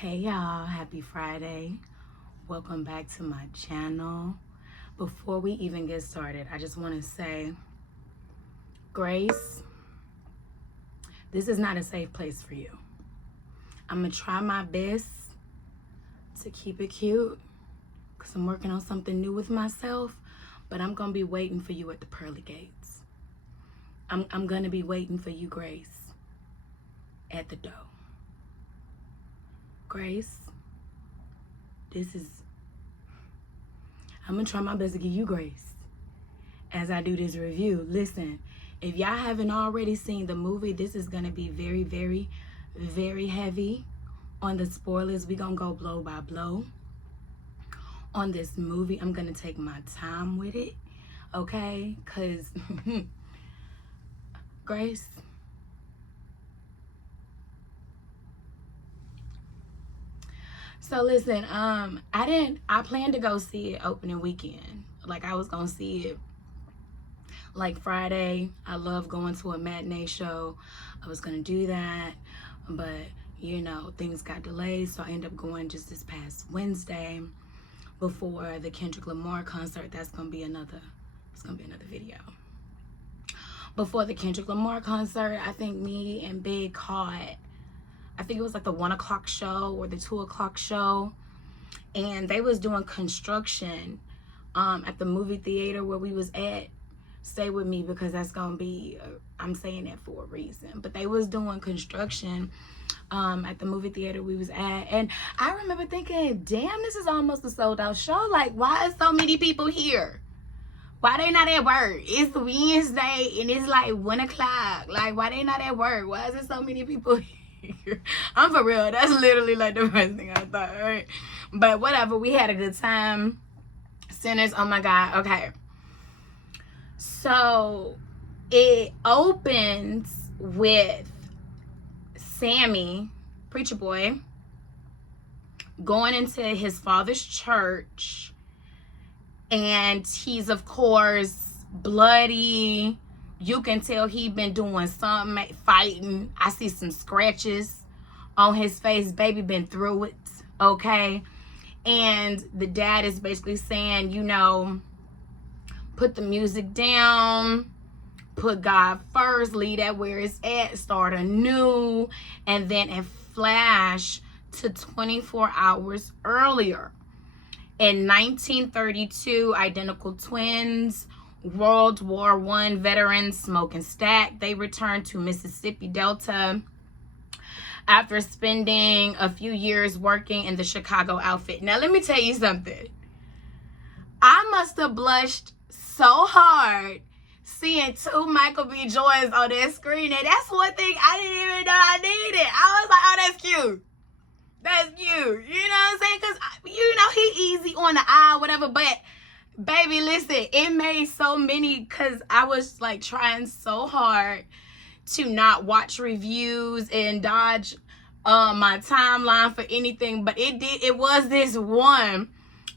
Hey y'all, happy Friday. Welcome back to my channel. Before we even get started, I just want to say, Grace, this is not a safe place for you. I'm going to try my best to keep it cute because I'm working on something new with myself, but I'm going to be waiting for you at the pearly gates. I'm going to be waiting for you, Grace, at the door. Grace, I'm going to try my best to give you grace as I do this review. Listen, if y'all haven't already seen the movie, this is going to be very, very, very heavy on the spoilers. We're going to go blow by blow on this movie. I'm going to take my time with it, okay? Because, Grace, so listen, I planned to go see it opening weekend. Like, I was going to see it like Friday. I love going to a matinee show. I was going to do that, but you know, things got delayed, so I ended up going just this past Wednesday before the Kendrick Lamar concert. It's going to be another video. Before the Kendrick Lamar concert, I think me and Big caught, I think it was like the 1 o'clock show or the 2 o'clock show, and they was doing construction at the movie theater where we was at. Stay with me because that's gonna be, I'm saying that for a reason, but they was doing construction at the movie theater we was at, and I remember thinking, damn, this is almost a sold out show. Like, why is so many people here? Why they not at work? It's Wednesday and it's like 1 o'clock. Like, why they not at work? Why is there so many people here? I'm for real. That's literally like the first thing I thought, right? But whatever, we had a good time. Sinners, oh my God. Okay. So it opens with Sammy, preacher boy, going into his father's church. And he's, of course, bloody. You can tell he been doing something, fighting. I see some scratches on his face. Baby been through it, okay? And the dad is basically saying, you know, put the music down, put God first, leave that where it's at, start anew. And then a flash to 24 hours earlier. In 1932, identical twins, World War I veterans, Smoke and Stack, they returned to Mississippi Delta after spending a few years working in the Chicago outfit. Now, let me tell you something. I must have blushed so hard seeing two Michael B. Jordans on that screen. And that's one thing I didn't even know I needed. I was like, oh, that's cute. That's cute. You know what I'm saying? Because, you know, he easy on the eye, whatever. But, baby, listen, it made so many, because I was, like, trying so hard to not watch reviews and dodge my timeline for anything. But it was this one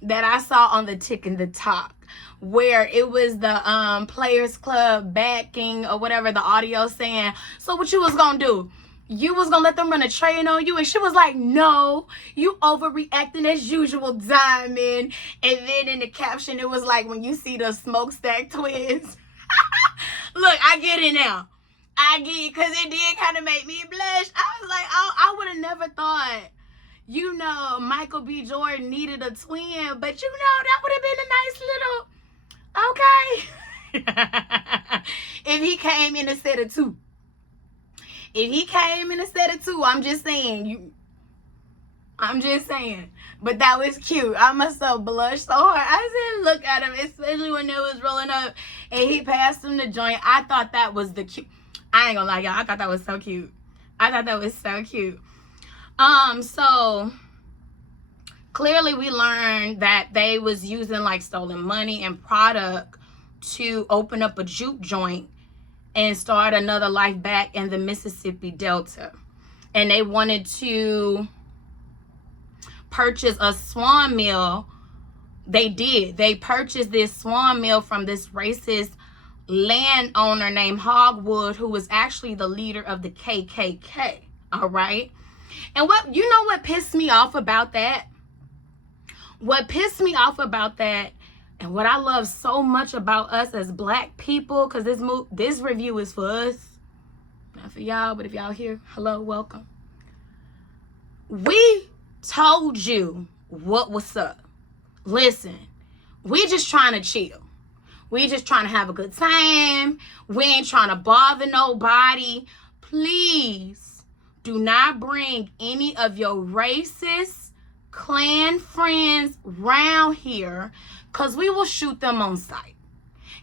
that I saw on the Tick and the Talk, where it was the Players Club backing or whatever, the audio saying, so what you was going to do? You was gonna let them run a train on you? And she was like, no, you overreacting as usual, Diamond. And then in the caption, it was like, when you see the Smokestack twins. Look, I get it now. I get it, because it did kind of make me blush. I was like, oh, I would have never thought, you know, Michael B. Jordan needed a twin. But, you know, that would have been a nice little, okay. If he came in a set of two. If he came in a set of two, I'm just saying. But that was cute. I must have blushed so hard. I said, look at him, especially when it was rolling up and he passed him the joint. I thought that was the cute. I ain't gonna lie, y'all. I thought that was so cute. So clearly we learned that they was using like stolen money and product to open up a juke joint and start another life back in the Mississippi Delta. And they wanted to purchase a swan mill. They did. They purchased this swan mill from this racist landowner named Hogwood, who was actually the leader of the KKK. All right. And what pissed me off about that? What pissed me off about that, and what I love so much about us as black people, because this review is for us, not for y'all, but if y'all here, hello, welcome. We told you what was up. Listen, we just trying to chill. We just trying to have a good time. We ain't trying to bother nobody. Please do not bring any of your racist Klan friends round here, because we will shoot them on sight.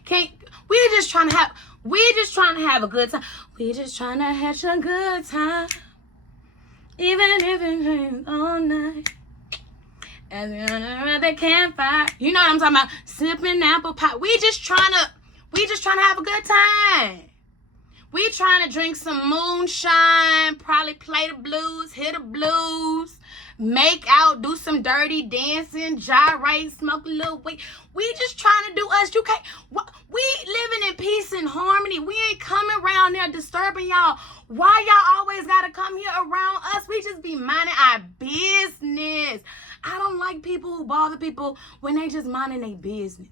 We just trying to have a good time. We just trying to have a good time. Even if it rains all night. As we under the campfire. You know what I'm talking about? Sipping apple pie. We just trying to have a good time. We trying to drink some moonshine, probably play the blues, hit the blues, make out, do some dirty dancing, gyrate, smoke a little weed. We just trying to do us. You can't. We living in peace and harmony. We ain't coming around there disturbing y'all. Why y'all always gotta come here around us? We just be minding our business. I don't like people who bother people when they just minding their business.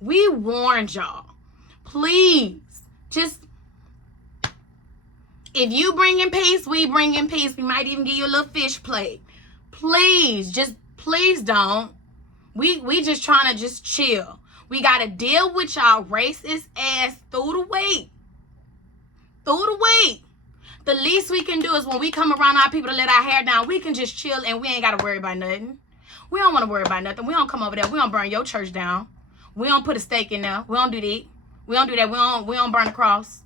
We warned y'all. Please, just, if you bring in peace, we bring in peace. We might even give you a little fish plate. Please, just please don't. We just trying to just chill. We got to deal with y'all racist ass through the week. Through the week. The least we can do is when we come around our people to let our hair down, we can just chill and we ain't got to worry about nothing. We don't want to worry about nothing. We don't come over there. We don't burn your church down. We don't put a stake in there. We don't do that. We don't do that. We don't burn the cross.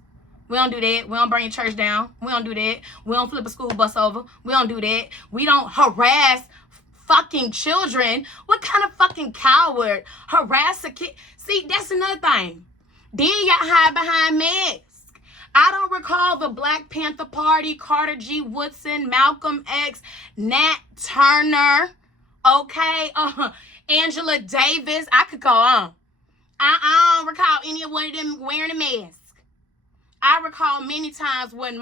We don't do that. We don't burn your church down. We don't do that. We don't flip a school bus over. We don't do that. We don't harass fucking children. What kind of fucking coward harass a kid? See, that's another thing. Then y'all hide behind masks. I don't recall the Black Panther Party, Carter G. Woodson, Malcolm X, Nat Turner, okay, Angela Davis. I could go on. I don't recall any one of them wearing a mask. I recall many times when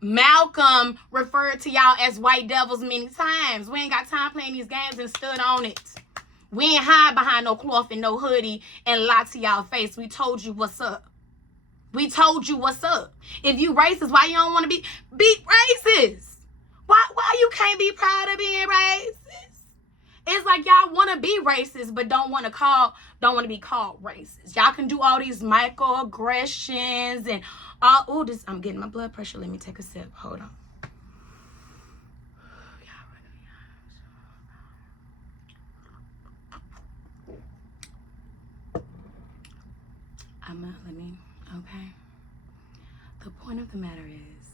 Malcolm referred to y'all as white devils many times. We ain't got time playing these games and stood on it. We ain't hide behind no cloth and no hoodie and lie to y'all face. We told you what's up. We told you what's up. If you racist, why you don't want to be racist? Why you can't be proud of being racist? It's like y'all want to be racist, but don't want to be called racist. Y'all can do all these microaggressions and all. This, I'm getting my blood pressure. Let me take a sip. Hold on. Okay. The point of the matter is,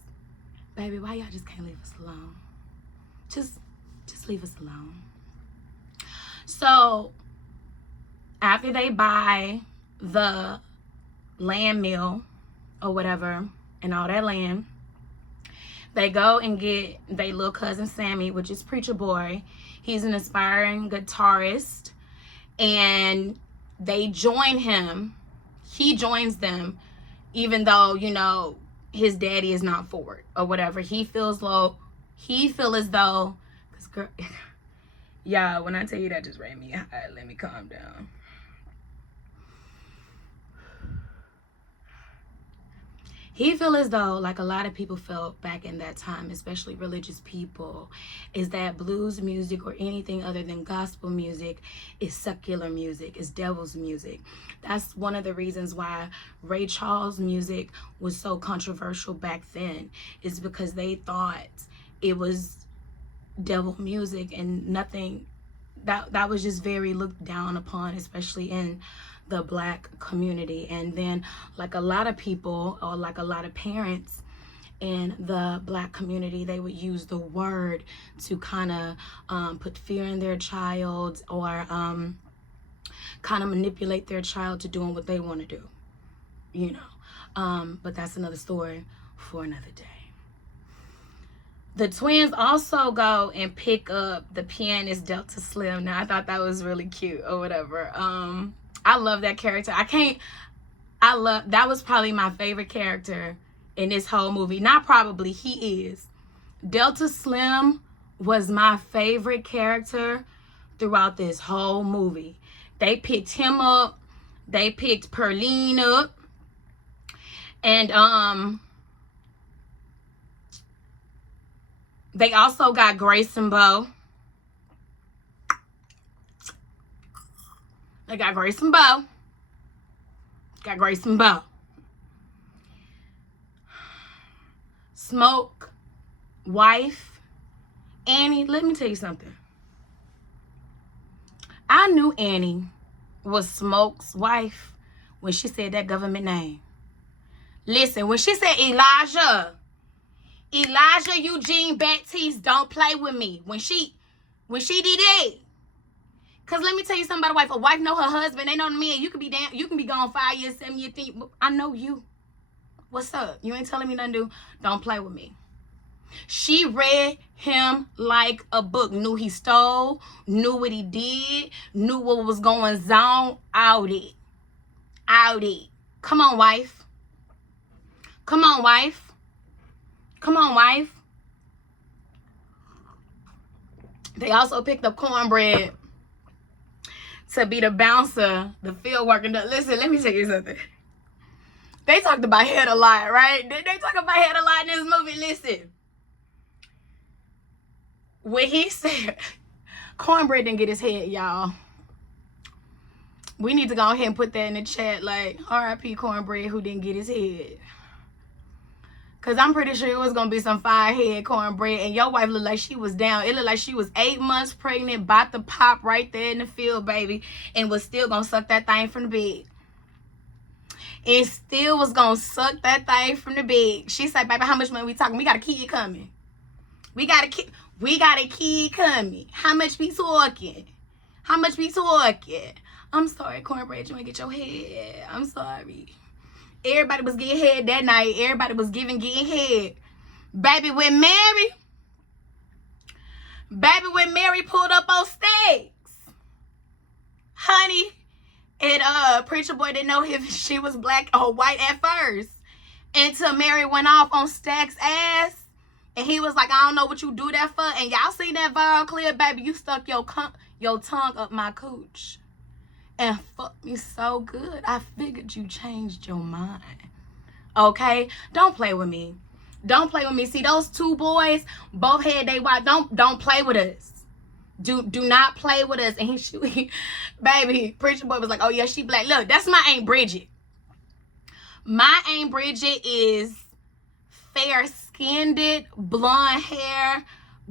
baby, why y'all just can't leave us alone? Just leave us alone. So after they buy the land mill or whatever and all that land, they go and get their little cousin Sammy, which is Preacher Boy. He's an aspiring guitarist, and they join him. He joins them, even though, you know, his daddy is not for it or whatever. He feels as though, because girl, yeah, when I tell you that just ran me high, let me calm down. He feel as though, like a lot of people felt back in that time, especially religious people, is that blues music or anything other than gospel music is secular music, is devil's music. That's one of the reasons why Ray Charles' music was so controversial back then, is because they thought it was devil music and nothing, that was just very looked down upon, especially in the Black community. And then, like a lot of people, or like a lot of parents in the Black community, they would use the word to kind of put fear in their child, or kind of manipulate their child to doing what they want to do, you know. But that's another story for another day. The twins also go and pick up the pianist Delta Slim. Now, I thought that was really cute or whatever. I love that character. That was probably my favorite character in this whole movie. Not probably, he is. Delta Slim was my favorite character throughout this whole movie. They picked him up. They picked Pearline up. And they also got Grayson Bow. They got Grayson Bow. Got Grayson Bow. Smoke, wife, Annie. Let me tell you something. I knew Annie was Smoke's wife when she said that government name. Listen, when she said Elijah Eugene Baptiste, don't play with me. When she did it. Cause let me tell you something about a wife. A wife know her husband. They know the man. You could be damn. You can be gone 5 years, 7 years. I know you. What's up? You ain't telling me nothing to do. Don't play with me. She read him like a book. Knew he stole. Knew what he did. Knew what was going on. Out it. Come on, wife. Come on, wife. Come on, wife. They also picked up Cornbread to be the bouncer, the field worker. Listen, let me tell you something. They talked about head a lot, right? They talk about head a lot in this movie. Listen. When he said Cornbread didn't get his head, y'all. We need to go ahead and put that in the chat, like, R.I.P. Cornbread who didn't get his head. Because I'm pretty sure it was going to be some fire-head Cornbread, and your wife looked like she was down. It looked like she was 8 months pregnant, about to pop right there in the field, baby, and was still going to suck that thing from the bed. It still was going to suck that thing from the bed. She said, baby, how much money we talking? We got a kid coming. We got a kid coming. How much we talking? How much we talking? I'm sorry, Cornbread, you ain't get your head. I'm sorry. Everybody was getting head that night. Everybody was getting head. Baby, when Mary pulled up on stakes, honey, and Preacher Boy didn't know if she was black or white at first. Until Mary went off on Stack's ass. And he was like, I don't know what you do that for. And y'all seen that viral clip, baby? You stuck your tongue up my cooch. And fucked me so good. I figured you changed your mind. Okay? Don't play with me. Don't play with me. See, those two boys both had they wife. Don't play with us. Do not play with us. And baby, Preacher Boy was like, oh yeah, she black. Look, that's my Aunt Bridget. My Aunt Bridget is fair-skinned, blonde hair,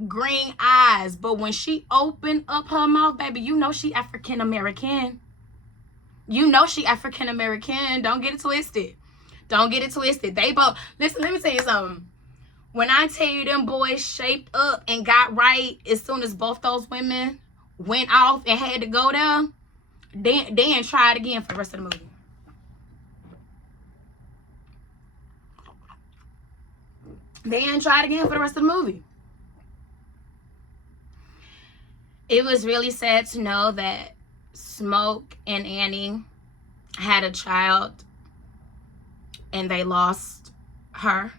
green eyes. But when she opened up her mouth, baby, you know she African-American. You know she African-American. Don't get it twisted. Don't get it twisted. They both, listen, let me tell you something. When I tell you them boys shaped up and got right as soon as both those women went off and had to go there, they didn't try it again for the rest of the movie. They didn't try it again for the rest of the movie. It was really sad to know that Smoke and Annie had a child and they lost her.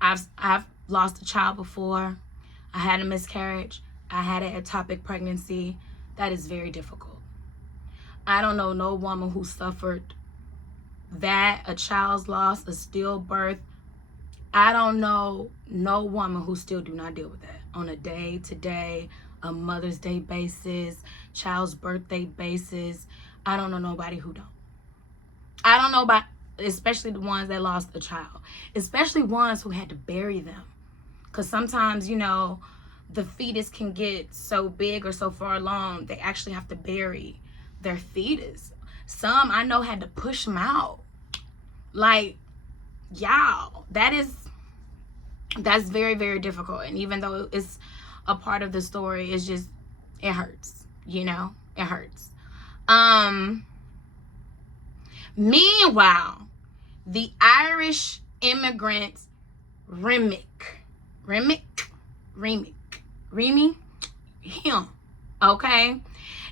I've lost a child before. I had a miscarriage. I had an ectopic pregnancy. That is very difficult. I don't know no woman who suffered that, a child's loss, a stillbirth. I don't know no woman who still do not deal with that on a day-to-day, a Mother's Day basis, child's birthday basis. I don't know nobody who don't. I don't know about, especially the ones that lost a child, especially ones who had to bury them. Because sometimes, you know, the fetus can get so big or so far along, they actually have to bury their fetus. Some I know had to push them out. Like, y'all, that's very, very difficult. And even though it's a part of the story, it's just, it hurts, you know, it hurts. Meanwhile, the Irish immigrants, Remy, him, okay?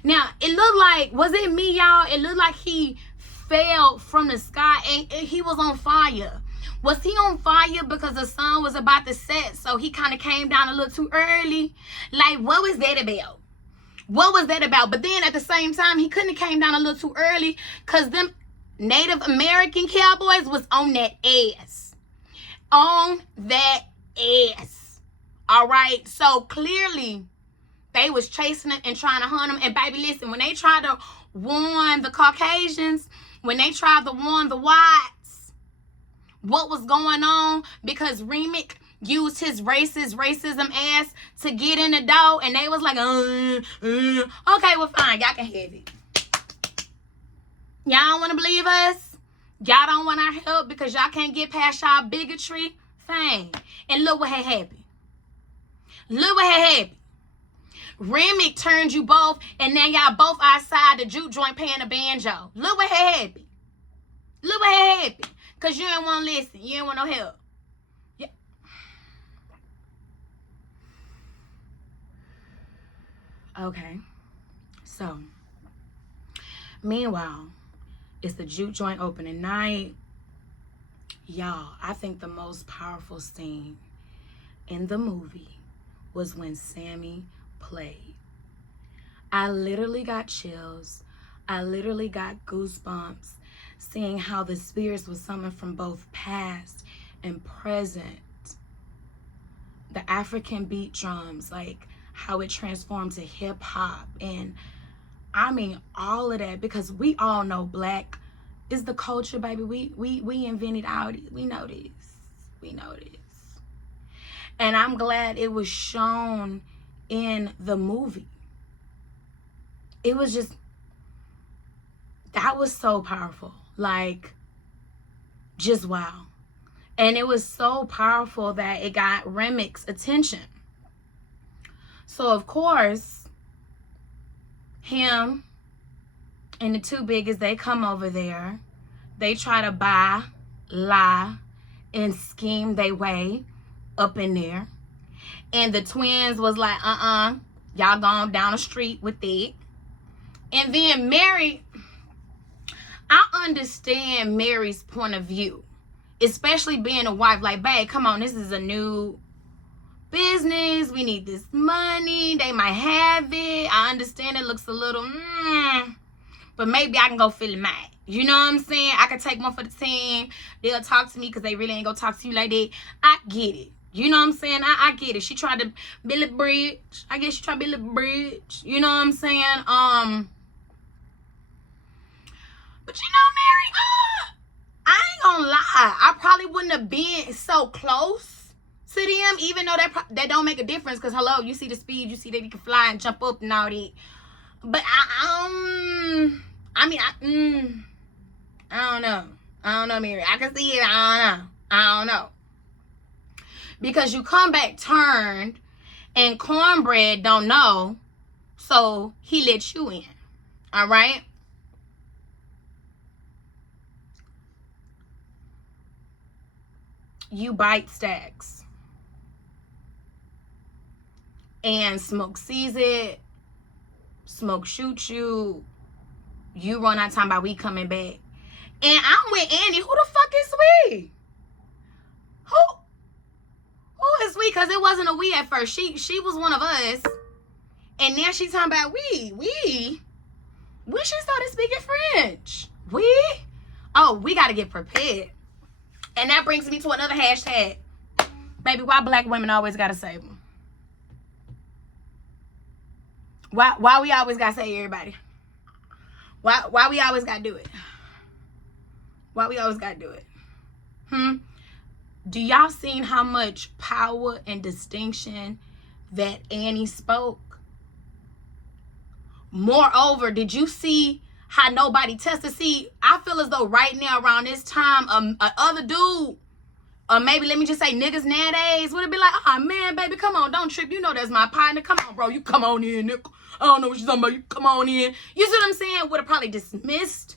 Now, it looked like, was it me, y'all? It looked like he fell from the sky and he was on fire. Was he on fire because the sun was about to set, so he kind of came down a little too early? Like, what was that about? What was that about? But then at the same time, he couldn't have came down a little too early because them Native American cowboys was on that ass. On that ass. All right? So clearly, they was chasing him and trying to hunt him. And baby, listen, when they tried to warn the Caucasians, when they tried to warn the whites, what was going on? Because Remick used his racism ass to get in the door, and they was like, okay, well, fine, y'all can have it. Y'all don't want to believe us? Y'all don't want our help because y'all can't get past y'all bigotry? Fine. And look what had happened. Look what had happened. Remick turned you both, and now y'all both outside the juke joint playing the banjo. Look what had happened. Look what had happened. Because you didn't want to listen. You didn't want no help. Yeah. Okay. So, meanwhile, it's the juke joint opening night. Y'all, I think the most powerful scene in the movie was when Sammy played. I literally got chills. I literally got goosebumps seeing how the spirits were summoned from both past and present. The African beat drums, like how it transformed to hip hop, and I mean all of that, because we all know black is the culture, baby. We invented out. We know this. We know this. And I'm glad it was shown in the movie. It was just, that was so powerful. Like, just wow. And it was so powerful that it got Remick's attention. So, of course, him and the two biggies, they come over there. They try to buy, lie, and scheme their way up in there. And the twins was like, y'all gone down the street with it. And then Mary, I understand Mary's point of view, especially being a wife. Like, babe, come on, this is a new business. We need this money. They might have it. I understand it looks a little, but maybe I can go fill it mine. You know what I'm saying? I can take one for the team. They'll talk to me because they really ain't gonna talk to you like that. I get it. You know what I'm saying? I get it. She tried to build a bridge. I guess she tried to build a bridge. You know what I'm saying? But you know, Mary, I ain't gonna lie. I probably wouldn't have been so close to them, even though that don't make a difference. Because, hello, you see the speed. You see that you can fly and jump up and all that. But, I don't know. I don't know, Mary. I can see it. I don't know. Because you come back turned, and Cornbread don't know, so he let you in. All right? You bite Stacks. And Smoke sees it. Smoke shoots you. You run out of time by we coming back. And I'm with Annie. Who the fuck is we? Who is we? Because it wasn't a we at first. She was one of us. And now she's talking about we. When she started speaking French. We got to get prepared. And that brings me to another hashtag. Baby, why black women always got to save them? Why we always got to save everybody? Why we always got to do it? Why we always got to do it? Do y'all seen how much power and distinction that Annie spoke? Moreover, did you see how nobody tested? See, I feel as though right now around this time, other dude, or maybe let me just say niggas nowadays, would it be like, oh man, baby, come on, don't trip. You know that's my partner. Come on, bro. You come on in, nigga. I don't know what you're talking about. You come on in. You see what I'm saying? Would have probably dismissed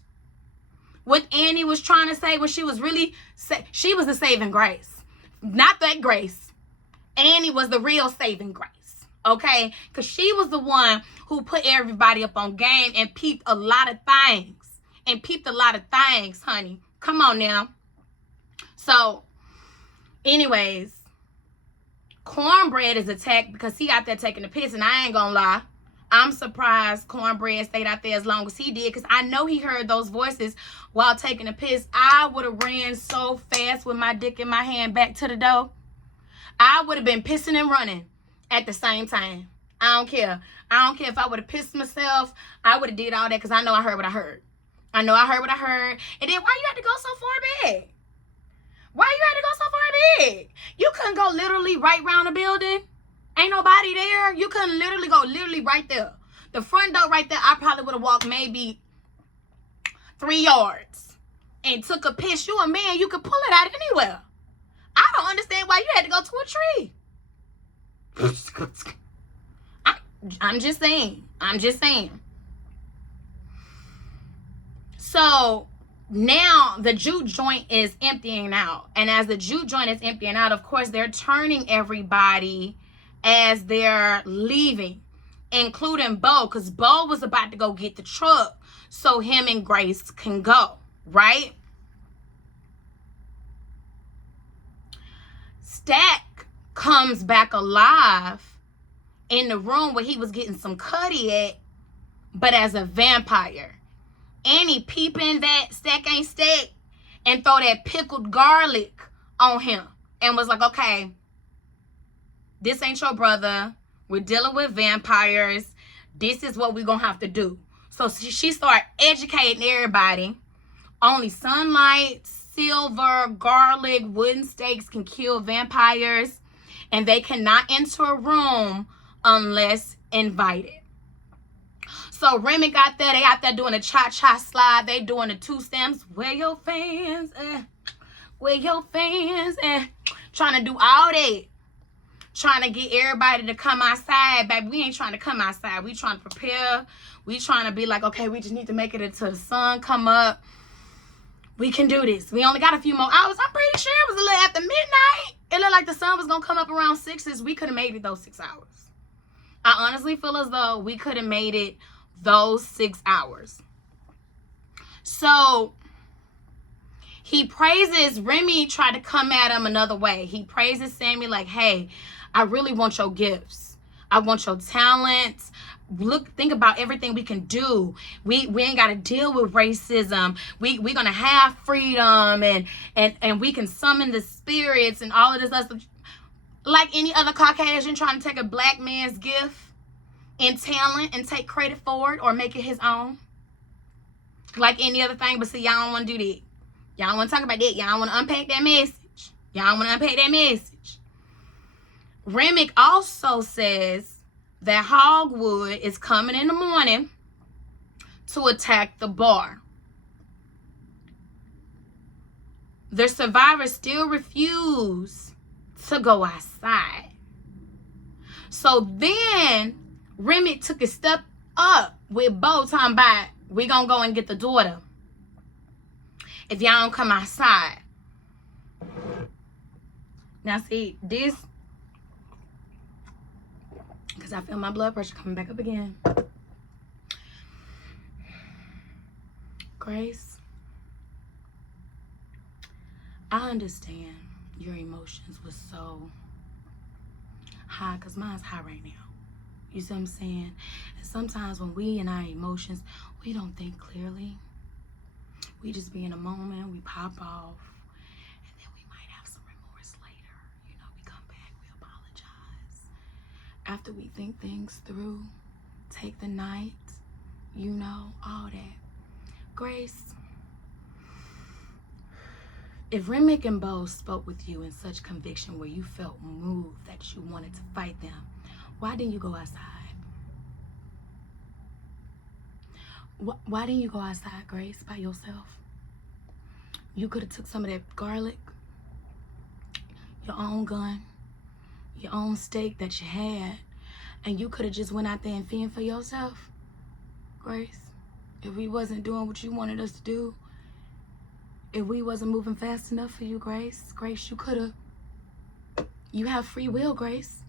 what Annie was trying to say when she was really, she was the saving grace. Not that grace. Annie was the real saving grace. Okay? Because she was the one who put everybody up on game and peeped a lot of things. Honey. Come on now. So, Anyways, Cornbread is attacked because he out there taking a piss, and I ain't gonna lie, I'm surprised Cornbread stayed out there as long as he did, because I know he heard those voices while taking a piss. I would have ran so fast with my dick in my hand back to the door. I would have been pissing and running at the same time. I don't care. I don't care if I would have pissed myself. I would have did all that because I know I heard what I heard. I know I heard what I heard. And then why you had to go so far back? Why you had to go so far back? You couldn't go literally right around the building. Ain't nobody there. You couldn't literally go right there. The front door right there, I probably would have walked maybe 3 yards and took a piss. You a man, you could pull it out anywhere. I don't understand why you had to go to a tree. I'm just saying. I'm just saying. So now the juke joint is emptying out. And as the juke joint is emptying out, of course, they're turning everybody as they're leaving, including Bo, because Bo was about to go get the truck so him and Grace can go, right? Stack comes back alive in the room where he was getting some cutty at, but as a vampire. And he peeping that Stack ain't Stack and throw that pickled garlic on him and was like, okay, this ain't your brother. We're dealing with vampires. This is what we're going to have to do. So she started educating everybody. Only sunlight, silver, garlic, wooden stakes can kill vampires. And they cannot enter a room unless invited. So Remy got there. They out there doing a cha-cha slide. They doing the 2 stamps. Where your fans? Where your fans? Trying to do all that. Trying to get everybody to come outside. Baby, we ain't trying to come outside. We trying to prepare. We trying to be like, okay, we just need to make it until the sun come up. We can do this. We only got a few more hours. I'm pretty sure it was a little after midnight. It looked like the sun was going to come up around 6. We could have made it those 6 hours. I honestly feel as though we could have made it those 6 hours. So he praises Remy, tried to come at him another way. He praises Sammy like, hey, I really want your gifts. I want your talents. Look, think about everything we can do. We ain't got to deal with racism. We're going to have freedom and we can summon the spirits and all of this other stuff. Like any other Caucasian trying to take a black man's gift and talent and take credit for it or make it his own. Like any other thing, but see, y'all don't want to do that. Y'all don't want to talk about that. Y'all don't want to unpack that message. Y'all don't want to unpack that message. Remick also says that Hogwood is coming in the morning to attack the bar. The survivors still refuse to go outside. So then Remy took a step up with Bo talking about, we gonna go and get the daughter if y'all don't come outside. Now see, this, because I feel my blood pressure coming back up again. Grace, I understand your emotions was so high, because mine's high right now. You see what I'm saying? And sometimes when we in our emotions, we don't think clearly. We just be in a moment, we pop off, and then we might have some remorse later. You know, we come back, we apologize. After we think things through, take the night, you know, all that. Grace, if Remick and Bo spoke with you in such conviction where you felt moved that you wanted to fight them, why didn't you go outside? Why didn't you go outside, Grace, by yourself? You could have took some of that garlic, your own gun, your own steak that you had, and you could have just went out there and fend for yourself, Grace. If we wasn't doing what you wanted us to do, if we wasn't moving fast enough for you, Grace, you could have. You have free will, Grace.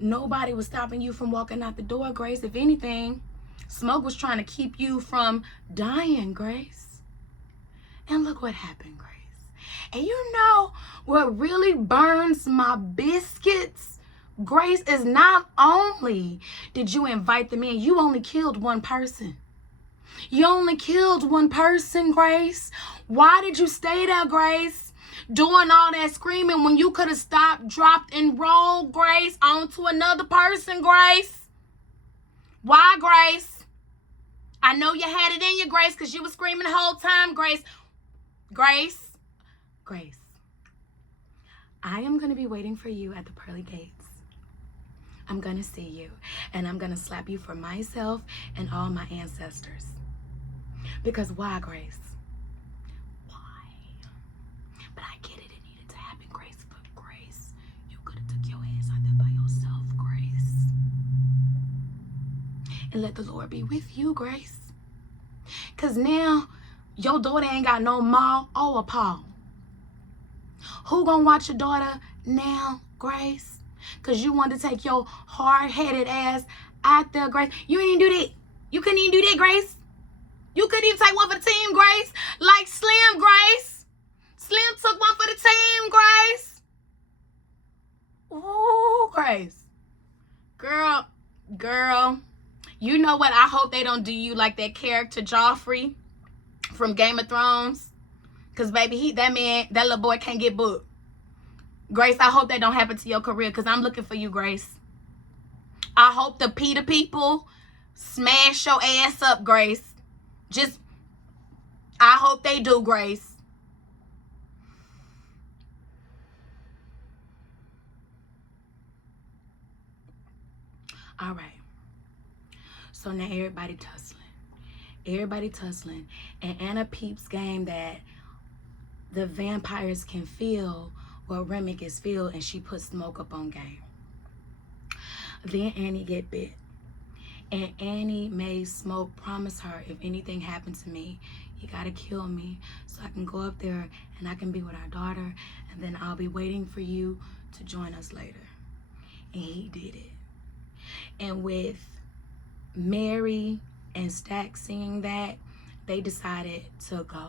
Nobody was stopping you from walking out the door, Grace. If anything, Smoke was trying to keep you from dying, Grace. And look what happened, Grace. And you know what really burns my biscuits, Grace, is not only did you invite them in, you only killed one person. You only killed one person, Grace. Why did you stay there, Grace? Doing all that screaming when you could have stopped, dropped, and rolled, Grace, onto another person, Grace. Why, Grace? I know you had it in you, Grace, because you were screaming the whole time, Grace. Grace. Grace. I am going to be waiting for you at the pearly gates. I'm going to see you, and I'm going to slap you for myself and all my ancestors. Because why, Grace? Why? But I get it. It needed to happen, Grace. But Grace, you could have took your ass out there by yourself, Grace. And let the Lord be with you, Grace. Because now your daughter ain't got no ma or a pa. Who gonna watch your daughter now, Grace? Because you wanted to take your hard-headed ass out there, Grace. You didn't even do that. You couldn't even do that, Grace. You couldn't even take one for the team, Grace. Like Slim, Grace. Slim took one for the team, Grace. Ooh, Grace. Girl. You know what? I hope they don't do you like that character Joffrey from Game of Thrones. Because, baby, that little boy can't get booked. Grace, I hope that don't happen to your career because I'm looking for you, Grace. I hope the PETA people smash your ass up, Grace. I hope they do, Grace. All right. So now everybody tussling. And Anna peeps game that the vampires can feel what Remick is feel, and she put Smoke up on game. Then Annie get bit. And Annie made Smoke promise her, if anything happened to me, you gotta kill me so I can go up there and I can be with our daughter, and then I'll be waiting for you to join us later. And he did it. And with Mary and Stack seeing that, they decided to go.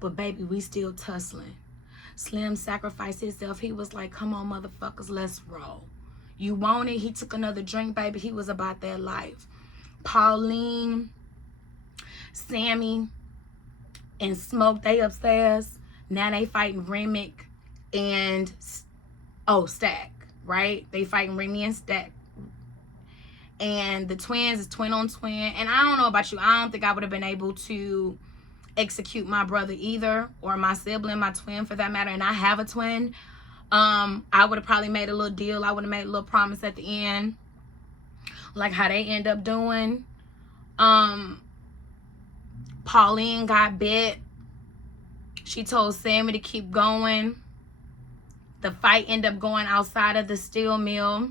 But baby, we still tussling. Slim sacrificed himself. He was like, come on, motherfuckers, let's roll. You want it? He took another drink, baby. He was about that life. Pauline, Sammy, and Smoke, they upstairs. Now they fighting Remick and, Stack, right? They fighting Remy and Stack. And the twins is twin on twin. And I don't know about you. I don't think I would have been able to execute my brother either, or my sibling, my twin for that matter. And I have a twin. I would have probably made a little deal. I would have made a little promise at the end, like how they end up doing. Pauline got bit. She told Sammy to keep going. The fight ended up going outside of the steel mill.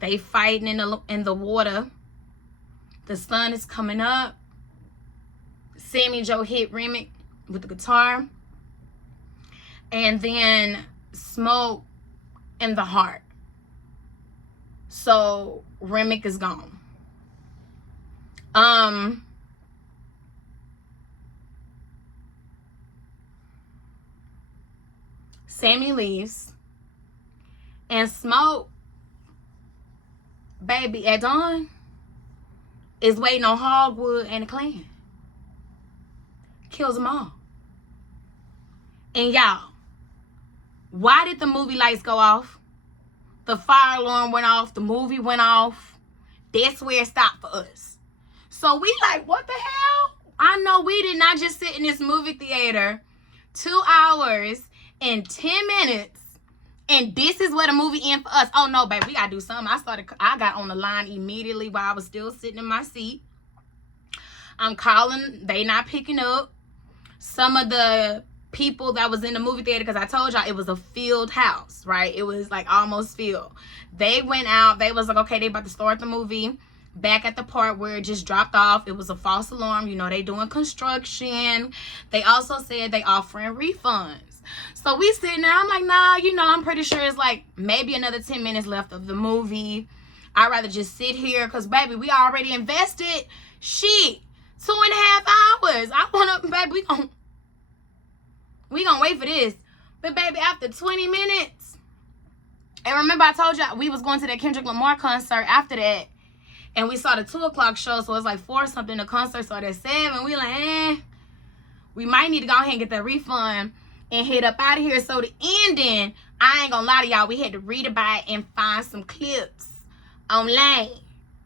They fighting in the water. The sun is coming up. Sammy Joe hit Remick with the guitar. And then Smoke in the heart. So Remick is gone. Sammy leaves. And Smoke, baby, at dawn, is waiting on Hogwood and the clan. Kills them all. And y'all, why did the movie lights go off? The fire alarm went off. The movie went off. That's where it stopped for us. So we like, what the hell? I know we did not just sit in this movie theater 2 hours and 10 minutes, and this is where the movie ended for us. Oh no, baby, we gotta do something. I got on the line immediately while I was still sitting in my seat. I'm calling, they not picking up. Some of the people that was in the movie theater, because I told y'all it was a filled house, right? It was like almost filled. They went out. They was like, okay, they about to start the movie. Back at the part where it just dropped off, it was a false alarm. You know, they doing construction. They also said they offering refunds. So we sitting there. I'm like, nah, you know, I'm pretty sure it's like maybe another 10 minutes left of the movie. I'd rather just sit here because, baby, we already invested, shit, 2.5 hours. I want to, baby, We gonna wait for this. But baby, after 20 minutes, and remember I told y'all we was going to that Kendrick Lamar concert after that, and we saw the 2 o'clock show, so it's like 4 something. The concert started at 7. We like, we might need to go ahead and get that refund and head up out of here. So the ending, I ain't gonna lie to y'all, we had to read about it and find some clips online.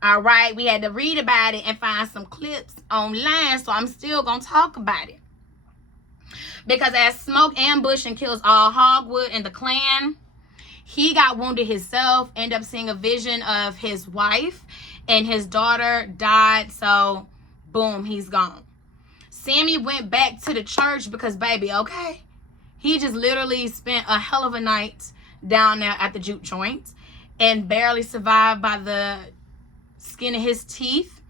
All right, we had to read about it and find some clips online, so I'm still gonna talk about it. Because as Smoke ambushed and kills all Hogwood and the clan, he got wounded himself, ended up seeing a vision of his wife, and his daughter died, so boom, he's gone. Sammy went back to the church because, baby, okay, he just literally spent a hell of a night down there at the juke joint and barely survived by the skin of his teeth,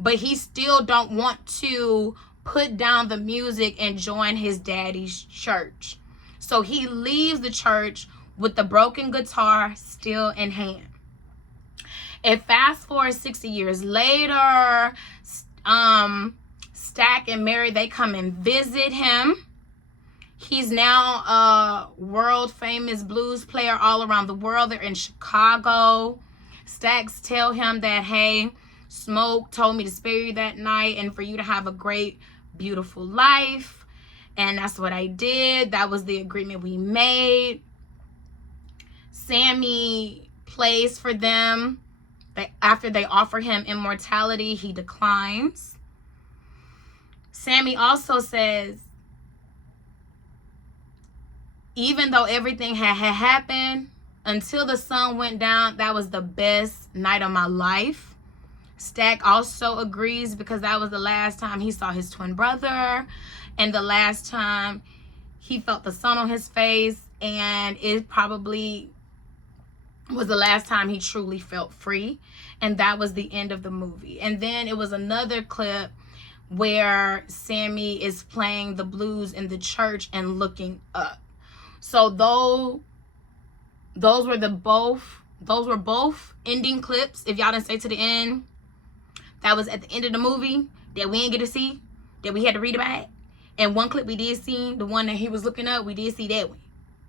but he still don't want to put down the music and join his daddy's church. So he leaves the church with the broken guitar still in hand. And fast forward 60 years later, Stack and Mary, they come and visit him. He's now a world famous blues player all around the world. They're in Chicago. Stacks tell him that, hey, Smoke told me to spare you that night and for you to have a great, beautiful life. And that's what I did. That was the agreement we made. Sammy plays for them. After they offer him immortality, he declines. Sammy also says, even though everything had happened, until the sun went down, that was the best night of my life. Stack also agrees because that was the last time he saw his twin brother and the last time he felt the sun on his face, and it probably was the last time he truly felt free. And that was the end of the movie. And then it was another clip where Sammy is playing the blues in the church and looking up. So those were both ending clips. If y'all didn't stay to the end, that was at the end of the movie that we didn't get to see, that we had to read about. And one clip we did see, the one that he was looking up, we did see that one.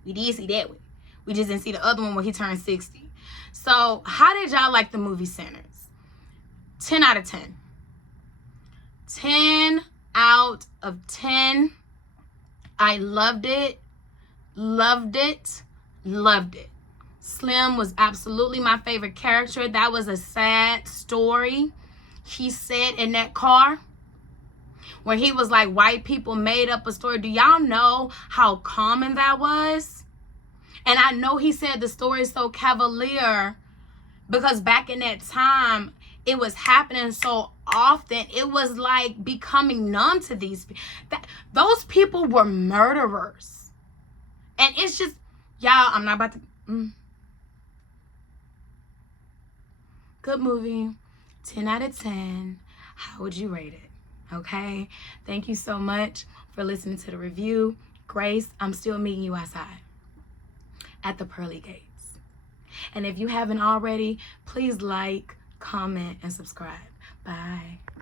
We did see that one. We just didn't see the other one where he turned 60. So how did y'all like the movie Sinners? 10 out of 10. 10 out of 10. I loved it. Loved it. Loved it. Slim was absolutely my favorite character. That was a sad story he said in that car where he was like, white people made up a story. Do y'all know how common that was? And I know he said the story is so cavalier because back in that time, it was happening so often. It was like becoming numb to these people. Those people were murderers. And it's just, y'all, I'm not about to... Good movie. 10 out of 10. How would you rate it? Okay? Thank you so much for listening to the review. Grace, I'm still meeting you outside at the pearly gates. And if you haven't already, please like, comment, and subscribe. Bye.